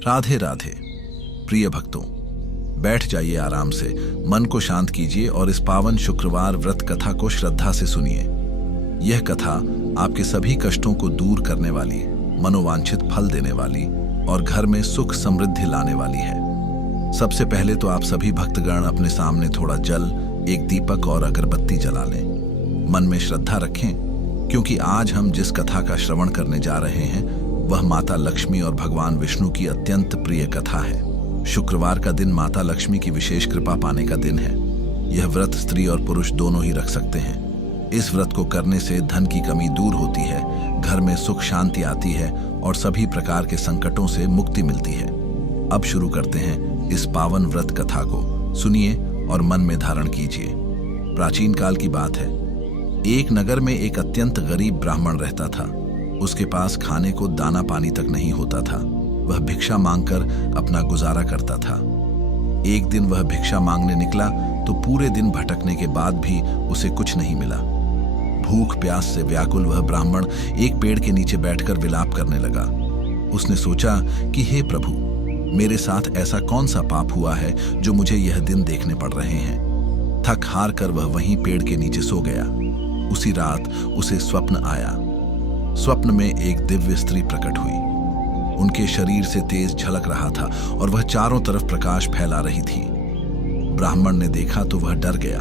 राधे राधे। प्रिय भक्तों, बैठ जाइए आराम से, मन को शांत कीजिए और इस पावन शुक्रवार व्रत कथा को श्रद्धा से सुनिए। यह कथा आपके सभी कष्टों को दूर करने वाली, मनोवांछित फल देने वाली और घर में सुख समृद्धि लाने वाली है। सबसे पहले तो आप सभी भक्तगण अपने सामने थोड़ा जल, एक दीपक और अगरबत्ती जला लें। मन में श्रद्धा रखें, क्योंकि आज हम जिस कथा का श्रवण करने जा रहे हैं वह माता लक्ष्मी और भगवान विष्णु की अत्यंत प्रिय कथा है। शुक्रवार का दिन माता लक्ष्मी की विशेष कृपा पाने का दिन है। यह व्रत स्त्री और पुरुष दोनों ही रख सकते हैं। इस व्रत को करने से धन की कमी दूर होती है, घर में सुख शांति आती है और सभी प्रकार के संकटों से मुक्ति मिलती है। अब शुरू करते हैं इस पावन व्रत कथा को। सुनिए और मन में धारण कीजिए। प्राचीन काल की बात है। एक नगर में एक अत्यंत गरीब ब्राह्मण रहता था। उसके पास खाने को दाना पानी तक नहीं होता था। वह भिक्षा मांगकर अपना गुजारा करता था। एक दिन वह भिक्षा मांगने निकला तो पूरे दिन भटकने के बाद भी उसे कुछ नहीं मिला। भूख प्यास से व्याकुल वह ब्राह्मण एक पेड़ के नीचे बैठकर विलाप करने लगा। उसने सोचा कि हे प्रभु, मेरे साथ ऐसा कौन सा पाप हुआ है जो मुझे यह दिन देखने पड़ रहे हैं। थक हार कर वह वहीं पेड़ के नीचे सो गया। उसी रात उसे स्वप्न आया। स्वप्न में एक दिव्य स्त्री प्रकट हुई। उनके शरीर से तेज झलक रहा था और वह चारों तरफ प्रकाश फैला रही थी। ब्राह्मण ने देखा तो वह डर गया।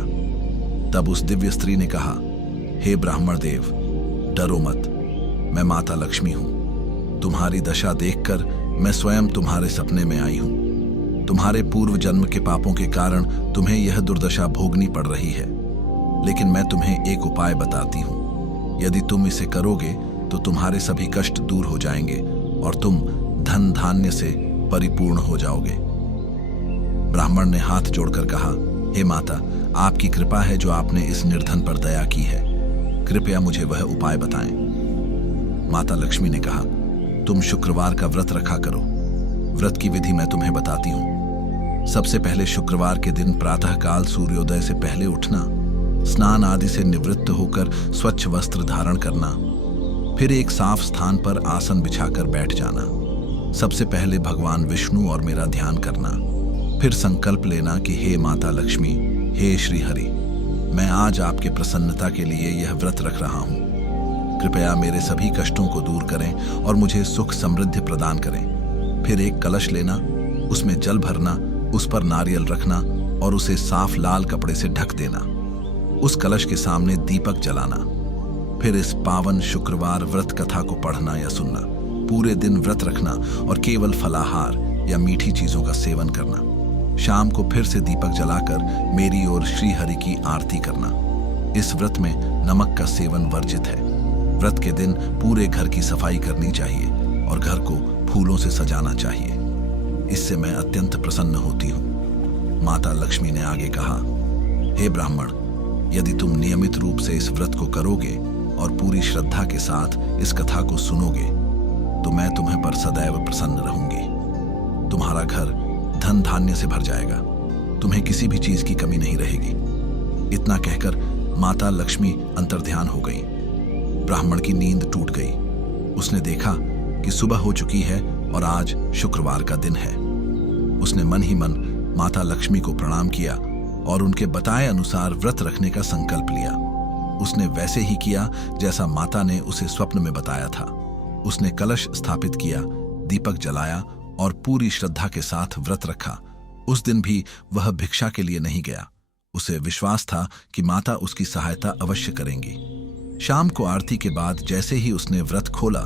तब उस दिव्य स्त्री ने कहा, हे ब्राह्मण देव, डरो मत, मैं माता लक्ष्मी हूं। तुम्हारी दशा देखकर मैं स्वयं तुम्हारे सपने में आई हूं। तुम्हारे पूर्व जन्म के पापों के कारण तुम्हें यह दुर्दशा भोगनी पड़ रही है, लेकिन मैं तुम्हें एक उपाय बताती हूं। यदि तुम इसे करोगे तो तुम्हारे सभी कष्ट दूर हो जाएंगे और तुम धन धान्य से परिपूर्ण हो जाओगे। ब्राह्मण ने हाथ जोड़कर कहा, हे माता, आपकी कृपा है जो आपने इस निर्धन पर दया की है। कृपया मुझे वह उपाय बताएं। माता लक्ष्मी ने कहा, तुम शुक्रवार का व्रत रखा करो। व्रत की विधि मैं तुम्हें बताती हूं। सबसे पहले शुक्रवार के दिन प्रातःकाल सूर्योदय से पहले उठना, स्नान आदि से निवृत्त होकर स्वच्छ वस्त्र धारण करना, फिर एक साफ स्थान पर आसन बिछाकर बैठ जाना। सबसे पहले भगवान विष्णु और मेरा ध्यान करना, फिर संकल्प लेना कि हे माता लक्ष्मी, हे श्री हरि, मैं आज आपके प्रसन्नता के लिए यह व्रत रख रहा हूं। कृपया मेरे सभी कष्टों को दूर करें और मुझे सुख समृद्धि प्रदान करें। फिर एक कलश लेना, उसमें जल भरना, उस पर नारियल रखना और उसे साफ लाल कपड़े से ढक देना। उस कलश के सामने दीपक जलाना। फिर इस पावन शुक्रवार व्रत कथा को पढ़ना या सुनना। पूरे दिन व्रत रखना और केवल फलाहार या मीठी चीजों का सेवन करना। शाम को फिर से दीपक जलाकर मेरी और श्री हरि की आरती करना। इस व्रत में नमक का सेवन वर्जित है। व्रत के दिन पूरे घर की सफाई करनी चाहिए और घर को फूलों से सजाना चाहिए। इससे मैं अत्यंत प्रसन्न होती हूँ। माता लक्ष्मी ने आगे कहा, हे ब्राह्मण, यदि तुम नियमित रूप से इस व्रत को करोगे और पूरी श्रद्धा के साथ इस कथा को सुनोगे तो मैं तुम्हें पर सदैव प्रसन्न रहूंगी। तुम्हारा घर धन धान्य से भर जाएगा। तुम्हें किसी भी चीज की कमी नहीं रहेगी। इतना कहकर माता लक्ष्मी अंतर्ध्यान हो गई। ब्राह्मण की नींद टूट गई। उसने देखा कि सुबह हो चुकी है और आज शुक्रवार का दिन है। उसने मन ही मन माता लक्ष्मी को प्रणाम किया और उनके बताए अनुसार व्रत रखने का संकल्प लिया। उसने वैसे ही किया जैसा माता ने उसे स्वप्न में बताया था। उसने कलश स्थापित किया, दीपक जलाया और पूरी श्रद्धा के साथ व्रत रखा। उस दिन भी वह भिक्षा के लिए नहीं गया। उसे विश्वास था कि माता उसकी सहायता अवश्य करेंगी। शाम को आरती के बाद जैसे ही उसने व्रत खोला,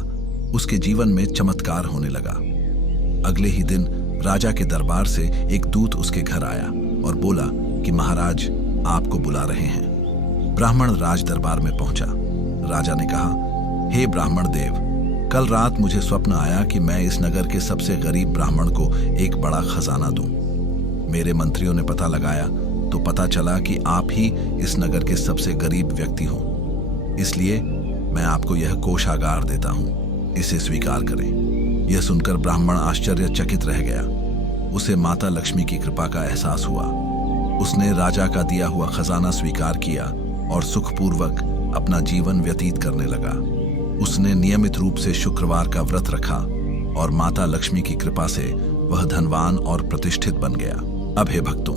उसके जीवन में चमत्कार होने लगा। अगले ही दिन राजा के दरबार से एक दूत उसके घर आया और बोला कि महाराज आपको बुला रहे हैं। ब्राह्मण राज दरबार में पहुंचा। राजा ने कहा, हे ब्राह्मण देव, कल रात मुझे स्वप्न आया कि मैं इस नगर के सबसे गरीब ब्राह्मण को एक बड़ा खजाना दूं। मेरे मंत्रियों ने पता लगाया तो पता चला कि आप ही इस नगर के सबसे गरीब व्यक्ति हो। इसलिए मैं आपको यह कोषागार देता हूं, इसे स्वीकार करें। यह सुनकर ब्राह्मण आश्चर्यचकित रह गया। उसे माता लक्ष्मी की कृपा का एहसास हुआ। उसने राजा का दिया हुआ खजाना स्वीकार किया और सुखपूर्वक अपना जीवन व्यतीत करने लगा। उसने नियमित रूप से शुक्रवार का व्रत रखा और माता लक्ष्मी की कृपा से वह धनवान और प्रतिष्ठित बन गया। अब हे भक्तों,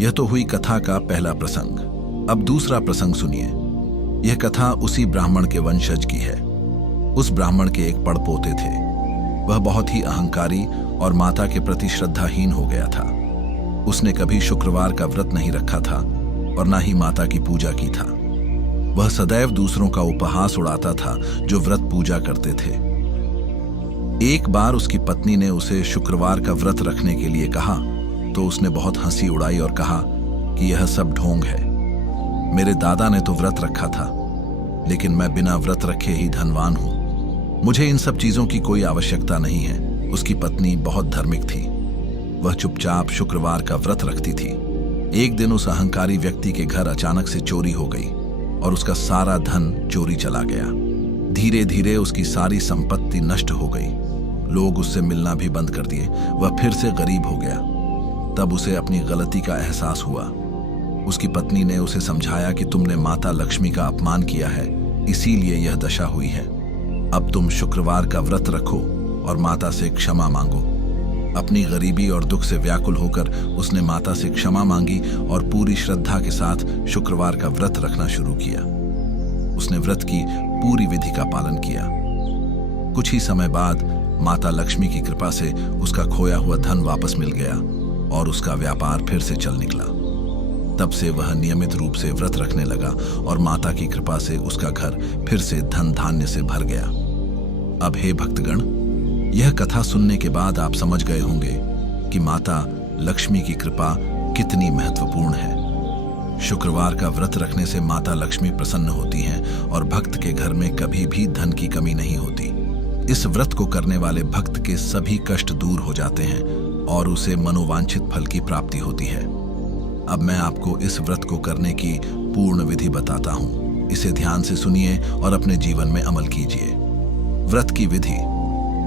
यह तो हुई कथा का पहला प्रसंग। अब दूसरा प्रसंग सुनिए। यह कथा उसी ब्राह्मण के वंशज की है। उस ब्राह्मण के एक पड़पोते थे। वह बहुत ही अहंकारी और माता के प्रति श्रद्धाहीन हो गया था। उसने कभी शुक्रवार का व्रत नहीं रखा था और ना ही माता की पूजा की था। वह सदैव दूसरों का उपहास उड़ाता था जो व्रत पूजा करते थे। एक बार उसकी पत्नी ने उसे शुक्रवार का व्रत रखने के लिए कहा तो उसने बहुत हंसी उड़ाई और कहा कि यह सब ढोंग है। मेरे दादा ने तो व्रत रखा था, लेकिन मैं बिना व्रत रखे ही धनवान हूं। मुझे इन सब चीजों की कोई आवश्यकता नहीं है। उसकी पत्नी बहुत धार्मिक थी। वह चुपचाप शुक्रवार का व्रत रखती थी। एक दिन उस अहंकारी व्यक्ति के घर अचानक से चोरी हो गई और उसका सारा धन चोरी चला गया। धीरे धीरे उसकी सारी संपत्ति नष्ट हो गई। लोग उससे मिलना भी बंद कर दिए। वह फिर से गरीब हो गया। तब उसे अपनी गलती का एहसास हुआ। उसकी पत्नी ने उसे समझाया कि तुमने माता लक्ष्मी का अपमान किया है, इसीलिए यह दशा हुई है। अब तुम शुक्रवार का व्रत रखो और माता से क्षमा मांगो। अपनी गरीबी और दुख से व्याकुल होकर उसने माता से क्षमा मांगी और पूरी श्रद्धा के साथ शुक्रवार का व्रत रखना शुरू किया। उसने व्रत की पूरी विधि का पालन किया। कुछ ही समय बाद माता लक्ष्मी की कृपा से उसका खोया हुआ धन वापस मिल गया और उसका व्यापार फिर से चल निकला। तब से वह नियमित रूप से व्रत रखने लगा और माता की कृपा से उसका घर फिर से धन धान्य से भर गया। अब हे भक्तगण, यह कथा सुनने के बाद आप समझ गए होंगे कि माता लक्ष्मी की कृपा कितनी महत्वपूर्ण है। शुक्रवार का व्रत रखने से माता लक्ष्मी प्रसन्न होती हैं और भक्त के घर में कभी भी धन की कमी नहीं होती। इस व्रत को करने वाले भक्त के सभी कष्ट दूर हो जाते हैं और उसे मनोवांछित फल की प्राप्ति होती है। अब मैं आपको इस व्रत को करने की पूर्ण विधि बताता हूँ। इसे ध्यान से सुनिए और अपने जीवन में अमल कीजिए। व्रत की विधि।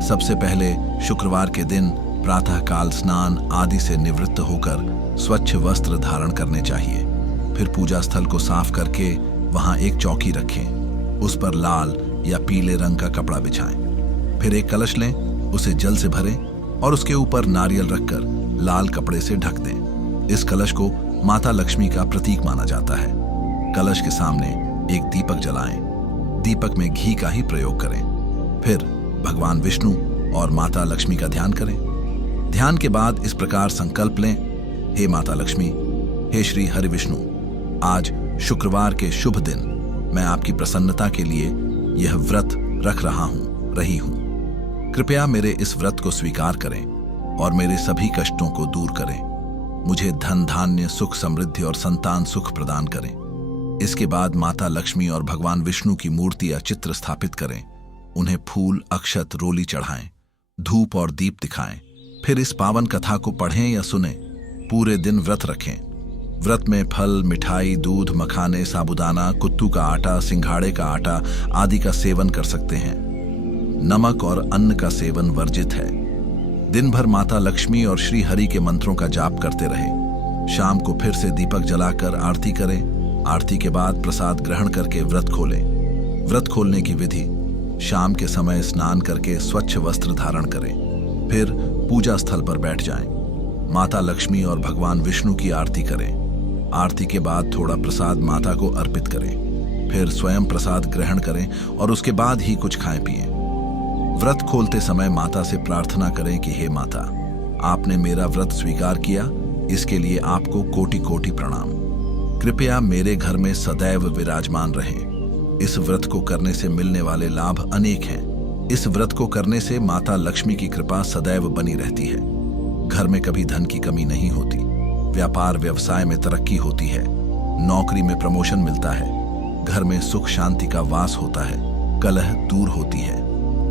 सबसे पहले शुक्रवार के दिन प्रातःकाल स्नान आदि से निवृत्त होकर स्वच्छ वस्त्र धारण करने चाहिए। फिर पूजा स्थल को साफ करके वहां एक चौकी रखें। उस पर लाल या पीले रंग का कपड़ा बिछाएं। फिर एक कलश लें, उसे जल से भरें और उसके ऊपर नारियल रखकर लाल कपड़े से ढक दें। इस कलश को माता लक्ष्मी का प्रतीक माना जाता है। कलश के सामने एक दीपक जलाएं। दीपक में घी का ही प्रयोग करें। फिर भगवान विष्णु और माता लक्ष्मी का ध्यान करें। ध्यान के बाद इस प्रकार संकल्प लें, हे माता लक्ष्मी, हे श्री हरि विष्णु, आज शुक्रवार के शुभ दिन मैं आपकी प्रसन्नता के लिए यह व्रत रख रहा हूं, रही हूं। कृपया मेरे इस व्रत को स्वीकार करें और मेरे सभी कष्टों को दूर करें। मुझे धन धान्य सुख समृद्धि और संतान सुख प्रदान करें। इसके बाद माता लक्ष्मी और भगवान विष्णु की मूर्ति या चित्र स्थापित करें। उन्हें फूल, अक्षत, रोली चढ़ाएं, धूप और दीप दिखाएं। फिर इस पावन कथा को पढ़ें या सुनें। पूरे दिन व्रत रखें। व्रत में फल, मिठाई, दूध, मखाने, साबूदाना, कुत्तू का आटा, सिंघाड़े का आटा आदि का सेवन कर सकते हैं। नमक और अन्न का सेवन वर्जित है। दिन भर माता लक्ष्मी और श्री हरि के मंत्रों का जाप करते रहें। शाम को फिर से दीपक जलाकर आरती करें। आरती के बाद प्रसाद ग्रहण करके व्रत खोलें। व्रत खोलने की विधि। शाम के समय स्नान करके स्वच्छ वस्त्र धारण करें। फिर पूजा स्थल पर बैठ जाएं। माता लक्ष्मी और भगवान विष्णु की आरती करें। आरती के बाद थोड़ा प्रसाद माता को अर्पित करें। फिर स्वयं प्रसाद ग्रहण करें और उसके बाद ही कुछ खाएं पिएं। व्रत खोलते समय माता से प्रार्थना करें कि हे माता, आपने मेरा व्रत स्वीकार किया, इसके लिए आपको कोटि कोटि प्रणाम। कृपया मेरे घर में सदैव विराजमान रहें। इस व्रत को करने से मिलने वाले लाभ अनेक हैं। इस व्रत को करने से माता लक्ष्मी की कृपा सदैव बनी रहती है। घर में कभी धन की कमी नहीं होती। व्यापार व्यवसाय में तरक्की होती है। नौकरी में प्रमोशन मिलता है। घर में सुख शांति का वास होता है। कलह दूर होती है।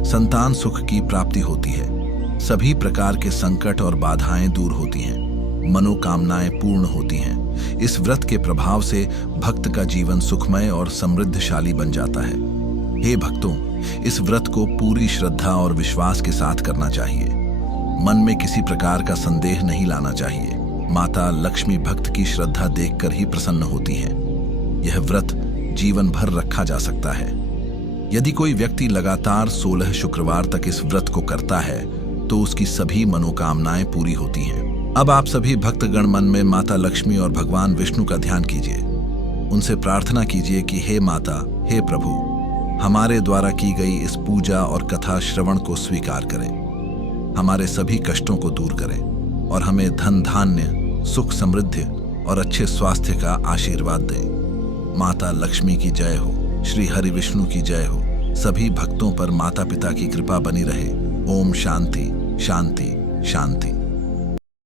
संतान सुख की प्राप्ति होती है। सभी प्रकार के संकट और बाधाएं दूर होती हैं। मनोकामनाएं पूर्ण होती हैं। इस व्रत के प्रभाव से भक्त का जीवन सुखमय और समृद्धशाली बन जाता है। हे भक्तों, इस व्रत को पूरी श्रद्धा और विश्वास के साथ करना चाहिए। मन में किसी प्रकार का संदेह नहीं लाना चाहिए। माता लक्ष्मी भक्त की श्रद्धा देखकर ही प्रसन्न होती है। यह व्रत जीवन भर रखा जा सकता है। यदि कोई व्यक्ति लगातार 16 शुक्रवार तक इस व्रत को करता है तो उसकी सभी मनोकामनाएं पूरी होती हैं। अब आप सभी भक्तगण मन में माता लक्ष्मी और भगवान विष्णु का ध्यान कीजिए। उनसे प्रार्थना कीजिए कि हे माता, हे प्रभु, हमारे द्वारा की गई इस पूजा और कथा श्रवण को स्वीकार करें, हमारे सभी कष्टों को दूर करें और हमें धन धान्य, सुख समृद्धि और अच्छे स्वास्थ्य का आशीर्वाद दें। माता लक्ष्मी की जय हो, श्री हरि विष्णु की जय हो। सभी भक्तों पर माता पिता की कृपा बनी रहे। ओम शांति शांति शांति।